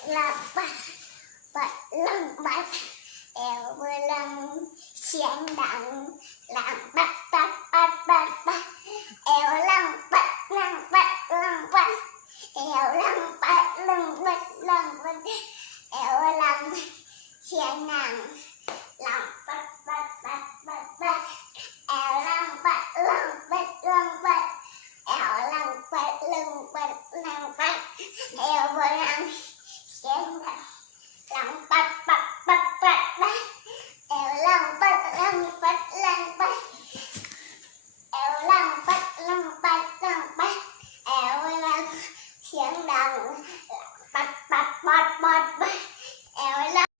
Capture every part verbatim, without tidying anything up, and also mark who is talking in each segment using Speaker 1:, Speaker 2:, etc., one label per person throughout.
Speaker 1: là bắt bắt lăng bắt eo vừa lăng xiên đặng làm bắt bắt bắt bắt bắt eo lăng bắt lăng bắt lăng bắt eo lăng bắt lăng bắt lăng bắt eo lăng xiên đặng làm bắt bắt bắt bắt bắt eo lăng bắt lăng bắt lăng bắt eo lăng bắt lăng bắt lăng bắt eo vừa lăng xiên đặng lăng bắt bắt bắt bắt bắt eo lăng bắt lăng bắt lăng bắt eo lăng bắt lăng bắt lăng bắt eo lăng xiên đặng bắt bắt bắt bắt bắt eo lăng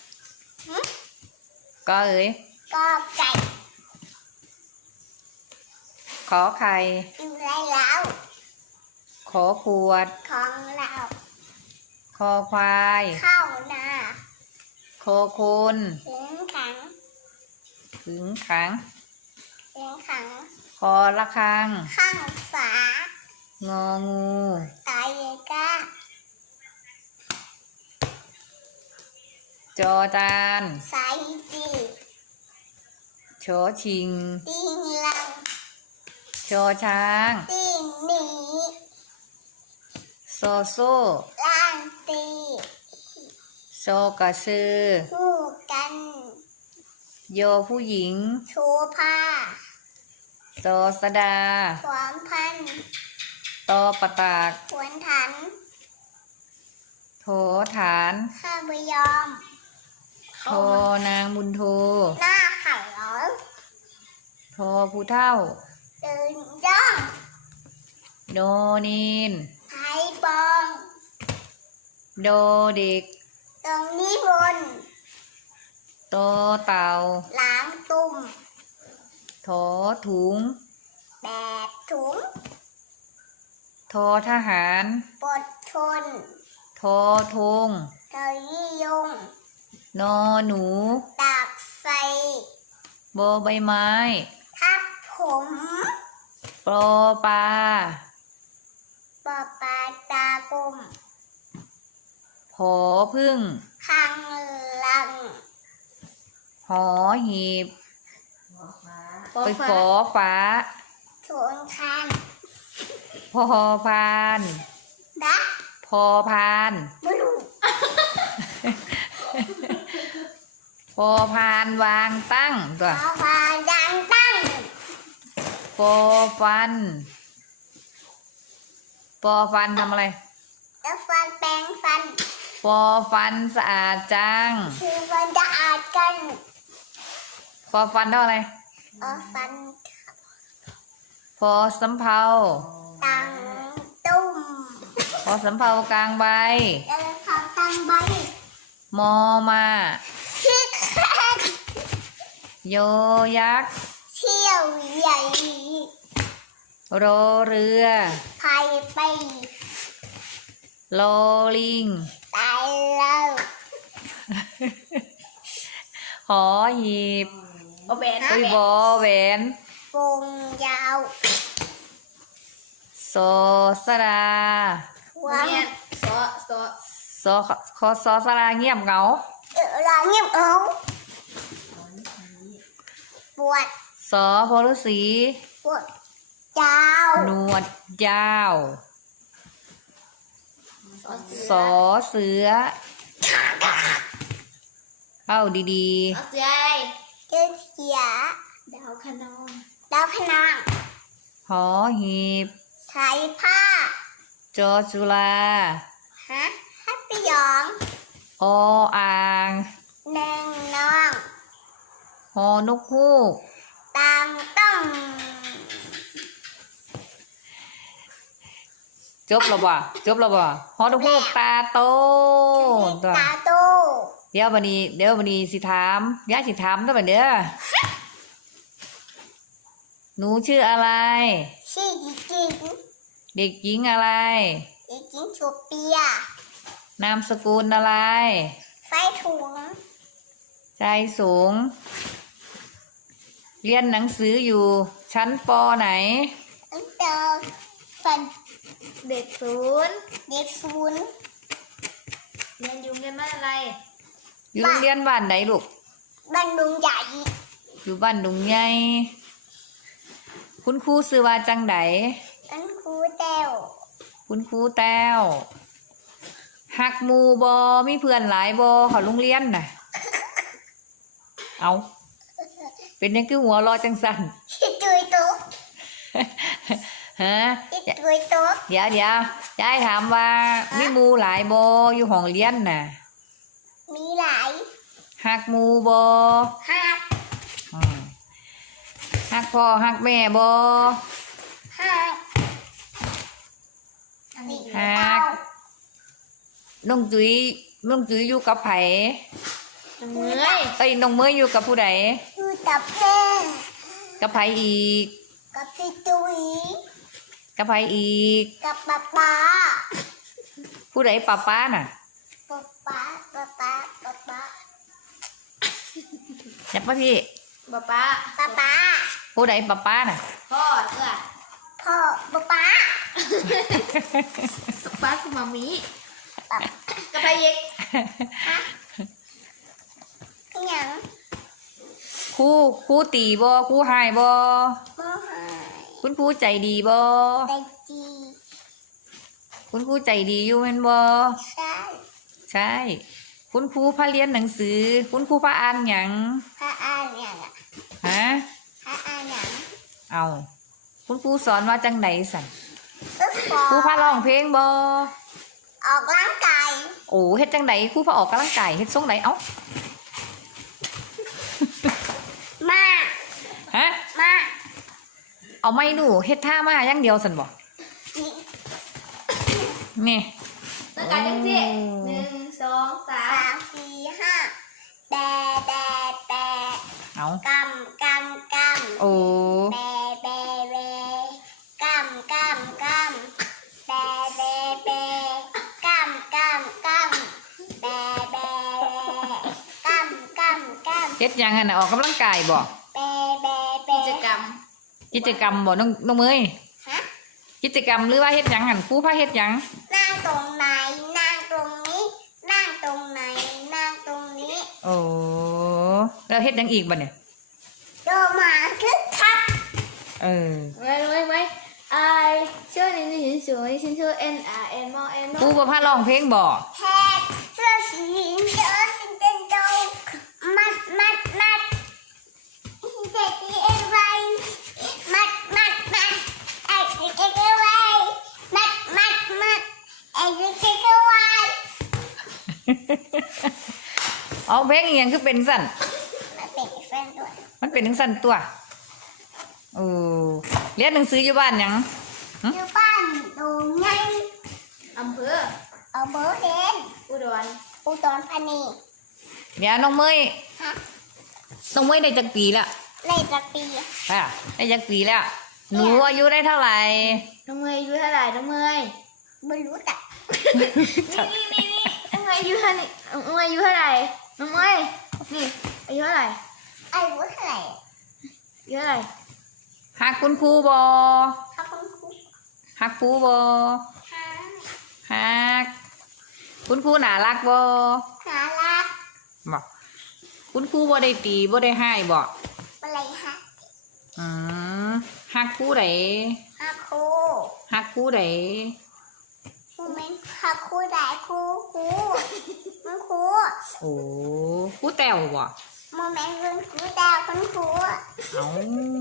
Speaker 2: có ơi
Speaker 1: có cày
Speaker 2: ขอไข่
Speaker 1: ไรแล้ว
Speaker 2: ขอขวด
Speaker 1: ของเรา
Speaker 2: คอควาย
Speaker 1: เข้านา
Speaker 2: คอคุณ
Speaker 1: ถึงขัง
Speaker 2: ขึงขัง
Speaker 1: ถึงขัง
Speaker 2: คอละคัง
Speaker 1: ข้างฝาง
Speaker 2: องู
Speaker 1: ตายก้า
Speaker 2: จอจาน
Speaker 1: สายจี
Speaker 2: ชอชิง
Speaker 1: ติงลัง
Speaker 2: ชอช้าง
Speaker 1: ติงหนี
Speaker 2: โซโซ่
Speaker 1: ล่างตี
Speaker 2: โซกระซือ
Speaker 1: คู่กัน
Speaker 2: โยผู้หญิง
Speaker 1: โชว์ผ้า
Speaker 2: โซสดา
Speaker 1: ความพัน
Speaker 2: ตอปะตาก
Speaker 1: ขวนถัน
Speaker 2: โถฐาน
Speaker 1: ข้าไม่ยอม
Speaker 2: โทนางบุญโท
Speaker 1: หน้าขันหลง
Speaker 2: โทผู้เท่า
Speaker 1: ตื่นจ้อง
Speaker 2: โนนีน
Speaker 1: ไทยบอง
Speaker 2: โดเด็ก
Speaker 1: ตรงนี้บน
Speaker 2: โตเต่า
Speaker 1: หล้างตุ่ม
Speaker 2: โถถุง
Speaker 1: แบบถุง
Speaker 2: โททหาร
Speaker 1: ปดทน
Speaker 2: โททง
Speaker 1: เธอยี่ยง
Speaker 2: นอหนู
Speaker 1: ตากไฟ
Speaker 2: โบใบไม้
Speaker 1: ทับผม
Speaker 2: ปอปลา
Speaker 1: ปอปลาตากลม
Speaker 2: ผอพึ่ง
Speaker 1: พังลัง
Speaker 2: หอหีบไปฝอฟ้า
Speaker 1: สวนคัน
Speaker 2: พอพาน
Speaker 1: ดัก
Speaker 2: พอพาน
Speaker 1: บลู
Speaker 2: พอพานวางตั้งตัว
Speaker 1: ปอปลาดังตั้ง
Speaker 2: ปอฟัน ปอฟันทำอะไร
Speaker 1: แล้วฟันแปรงฟัน
Speaker 2: ปอฟันสะอาดจัง
Speaker 1: คือฟันจะอาดกัน
Speaker 2: ปอฟันเท่าอะไร
Speaker 1: เอาฟัน
Speaker 2: พอสำเภา
Speaker 1: ตังตุ้ม
Speaker 2: พอสำเภากลางใบ
Speaker 1: แล้วเขาตั้งใบ
Speaker 2: มอมา
Speaker 1: คิกแคก
Speaker 2: โยยักษ์
Speaker 1: เที่ยวใหญ่
Speaker 2: โรเรือ
Speaker 1: ไผ่ไป
Speaker 2: โลลิง
Speaker 1: ตายแล้ว
Speaker 2: หอหีบ
Speaker 3: โอเบน
Speaker 2: อุยบอแหวน
Speaker 1: วงยาว
Speaker 2: โซสรา
Speaker 1: วาง
Speaker 3: เนี่ยซอซอ
Speaker 2: โซคอซอสราเงียบเหงา
Speaker 1: เออลาเงียบเอาปวด
Speaker 2: สอโพลุสี
Speaker 1: ปวดยาว
Speaker 2: หนวดยาว
Speaker 3: ซอเสื
Speaker 2: ส
Speaker 3: อ
Speaker 2: อเสือ เอาดี
Speaker 3: ซอเสือ
Speaker 1: เจ้าเสีย
Speaker 3: ดาวคะนอง
Speaker 1: ดาวพนาง
Speaker 2: ๆหอหีบ
Speaker 1: ใช้ผ้า
Speaker 2: จอจุฬา
Speaker 1: ฮะฮัตปิยอง
Speaker 2: ออ่าง
Speaker 1: หนึ่งน้อง
Speaker 2: หอนกฮูก
Speaker 1: ตามต้อง
Speaker 2: จบแล้วบ่จบแล้วบ่ฮอนกฮูกตาโตตัว
Speaker 1: ตาโต
Speaker 2: เดี๋ยววันนี้เดี๋ยววันนี้สิถามย่าสิถามตัวบัดเด้อหนูชื่ออะไร
Speaker 1: ชื่อจริง
Speaker 2: เด็กหญิงอะไร
Speaker 1: จริงจริงชูเปีย
Speaker 2: นามสกุลอะไร
Speaker 1: ไฟถุง
Speaker 2: ใจสูง เรียนหนังสืออยู่ชั้นปไหน
Speaker 1: อันเตอร์ฟัน
Speaker 3: เด็กศูนย์
Speaker 1: เด็กศูนย์
Speaker 3: เรียนอยู่เรียนบ้านอะไร
Speaker 2: อยู่โรงเรียนบ้านไหนลูก
Speaker 1: บ้านดุงใหญ่
Speaker 2: อยู่บ้านดุงใหญ่คุณครูชื่อว่าจังได
Speaker 1: อันครูแต้ว
Speaker 2: คุณครูแต้วหักหมู่บ่มีเพื่อนหลายบ่เขาโรงเรียนน่ะเอาเป็นหยังคือหัวเรอจังสั่น
Speaker 1: ฮิตุยตุ๊ก
Speaker 2: ฮะ
Speaker 1: ฮิตุยตุ๊ก
Speaker 2: เดี๋ยวเดี๋ยวยายถามว่ามีหมู่หลายบ่อยู่ห้องเรียนน่ะ
Speaker 1: มีหลาย
Speaker 2: หักหมู่บ่
Speaker 1: หัก
Speaker 2: อืมหักพ่อหักแม่บ่
Speaker 1: หักสี่
Speaker 2: หัก
Speaker 1: เก้า
Speaker 2: น้องจุ๋ยน้องจุ๋ยอยู่กับไผ
Speaker 3: น้องเมย
Speaker 2: เอ้ยน้องเมยอยู่กับผู้ใด
Speaker 1: อยู่กับแม่
Speaker 2: กับไผอีก
Speaker 1: กับพี่ตุย
Speaker 2: กับไผอีก
Speaker 1: กับป๊าป๊า
Speaker 2: ผู้ใดป้าป้าน่ะ
Speaker 1: ป๊าป๊าป๊าป๊าป๊าป๊า
Speaker 2: ยับมาพี่
Speaker 3: ป๊าป๊า
Speaker 1: ป๊าป๊า
Speaker 2: ผู้ใดป้าป้าน่ะ
Speaker 3: พ่อเอื้อ
Speaker 1: พ่อป๊าป๊า
Speaker 3: ป๊าคือมามี
Speaker 1: ป๊า
Speaker 3: กับไปเย็ก
Speaker 1: อหย่าง
Speaker 2: ครูครูตีบ่ครูหายบ่
Speaker 1: โมหาย
Speaker 2: คุณครูใจดีบ่
Speaker 1: ไดจี
Speaker 2: คุณครูใจดีอยู่แม่นบ่
Speaker 1: ใช่
Speaker 2: ใช่ คุณครูพาเรียนหนังสือ คุณครูพาอ่านหยัง
Speaker 1: พระอ่านอย่างอะ
Speaker 2: ฮะ
Speaker 1: พระอ่านอย่าง
Speaker 2: เอาคุณครูสอนว่าจังไดสั่น
Speaker 1: ก็ขอ
Speaker 2: ครูพาร้องเพลงบ่
Speaker 1: ออกร่างกาย
Speaker 2: โอ้เฮ็ดจังไดครูพาออกกำลังกายเฮ็ดทรงไดเอ้า
Speaker 1: มา
Speaker 2: ฮะ
Speaker 1: มา
Speaker 2: เอาไม่ดูเฮ็ดท่ามาอย่างเดียวสั่นบ่
Speaker 1: นี่
Speaker 2: นี่
Speaker 3: แล้วกันจังสิหนึ่งสองสา
Speaker 1: สาม มสี่ห้าแบแบแบ
Speaker 2: เอา
Speaker 1: กำกำกำ
Speaker 2: โอ้
Speaker 1: แบแบแบกำกำกำแบแบแบกำกำกำแบแบแบกำกำกำ
Speaker 2: เฮ็ดหยังหั่นน่ะออกกำลังกายบ่
Speaker 1: แบแบแบ
Speaker 3: กิจกรรม
Speaker 2: กิจกรรมบ่น้องน้องเมย
Speaker 1: ฮะ
Speaker 2: กิจกรรมหรือว่าเฮ็ดหยังหั่นครูพาเฮ็ดหยัง
Speaker 1: นั่งตรงไหนนั่งตรงนี้ นั่งตรงไหนนั่งตรงนี้
Speaker 2: โอ้แล้วเฮ็ดหยังอีกบ่เนี่ย
Speaker 1: โดมาคึกคัก
Speaker 2: เออ
Speaker 3: ไว้ไว้ไว้ไอชื่อนี้นี่สวยฉันชื่อ N R M O M
Speaker 2: ครูบ่พาร้องเพลงบ่
Speaker 1: แฮกเสื้อสีเสื้อสีเต็นโดมัดมัดมัดเด็กที่เอ็นไวมัดมัดมัดไอ้เด็กที่เอ็นไวมัดมัดมัดไอ้เด็กที่เอ็นไว
Speaker 2: เอาเพลงอีหยังคือเป็นสั่น
Speaker 1: มาเป็นแฟนด้วย
Speaker 2: มันเป็นจังสั่นตัวเออเรียนหนังสืออยู่บ้านหยัง
Speaker 1: อยู่บ้านดูไง
Speaker 3: อำเภอ
Speaker 1: เอาเบอร์เดน
Speaker 3: อุดร
Speaker 1: อุดรธานี
Speaker 2: เดี๋ยวน้องเมย
Speaker 1: ฮะ
Speaker 2: น้องเมยได้จักปีแล้ว
Speaker 1: เลยจะปี
Speaker 2: อ่ะได้จักปีแล้วหนูอายุได้เท่าไหร่
Speaker 3: น้องเมย์อายุเท่าไหร่น้องเมย์
Speaker 1: ไม่รู้จัก
Speaker 3: นี่นี่นี่น้องเมย์อายุเท่าไหร่น้องเมย์อายุเท่าไหร่น้องเมย์นี่อายุเท่าไหร่
Speaker 1: อายุเท่าไหร่
Speaker 3: อายุเท่าไหร่
Speaker 2: หักคุณครูบ่
Speaker 1: ถ้าคุณครู
Speaker 2: หักครูบ่
Speaker 1: หา
Speaker 2: หักคุณครูน่ารักบ่
Speaker 1: หาลัก
Speaker 2: บ่คุณครูบ่ได้ตีบ่ได้ให้บ่
Speaker 1: อะไรฮะ
Speaker 2: อืมหักครูได
Speaker 1: หาครู
Speaker 2: หักครูได
Speaker 1: ครูเมนหาครูได้ครูครูมันครู
Speaker 2: โอ้ครูแต้วบ่
Speaker 1: โมเมนต์คุณครูดาวคุณครู
Speaker 2: เอ้า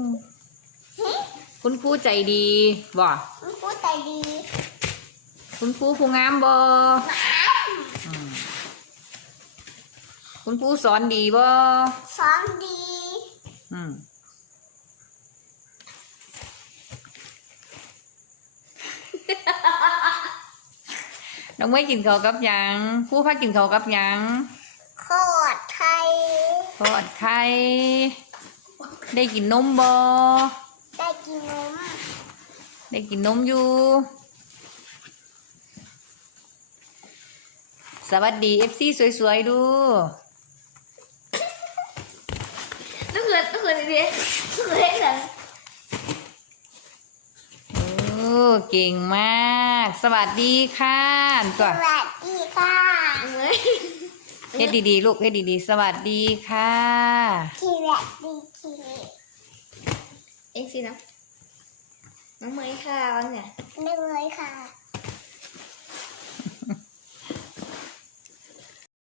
Speaker 2: คุณครูใจดีบ่
Speaker 1: คุณครูใจดี
Speaker 2: คุณครูผู้งามบ่
Speaker 1: น้
Speaker 2: อืมคุณครูสอนดีบ่
Speaker 1: ำสอนดี
Speaker 2: อืมน้องไม่กินข้าวกับหยังครูพากินข้าวกับหยัง
Speaker 1: โคตรไทย
Speaker 2: ทอดไข่ได้กินนมบ่
Speaker 1: ได้กินนม
Speaker 2: ได้กินนมอยู่ สวัสดีเอฟซีสวยๆดู
Speaker 3: ลูกเขือนลูกเขือนดิลูกเขือนเห็นเหรอ
Speaker 2: โอ้เก่งมาก สวัสดีค่ะ
Speaker 1: ส
Speaker 2: ตัว
Speaker 1: วัสดีค่ะ
Speaker 3: น้องเมย์
Speaker 2: เฮ็ดดีๆลูกเฮ็ดดีๆสวัสดีค่ะ
Speaker 1: ทีแรกดีที
Speaker 3: เองสินะน้องเมย์ค่ะวันเนี่ย
Speaker 1: ไม่เลยค่ะ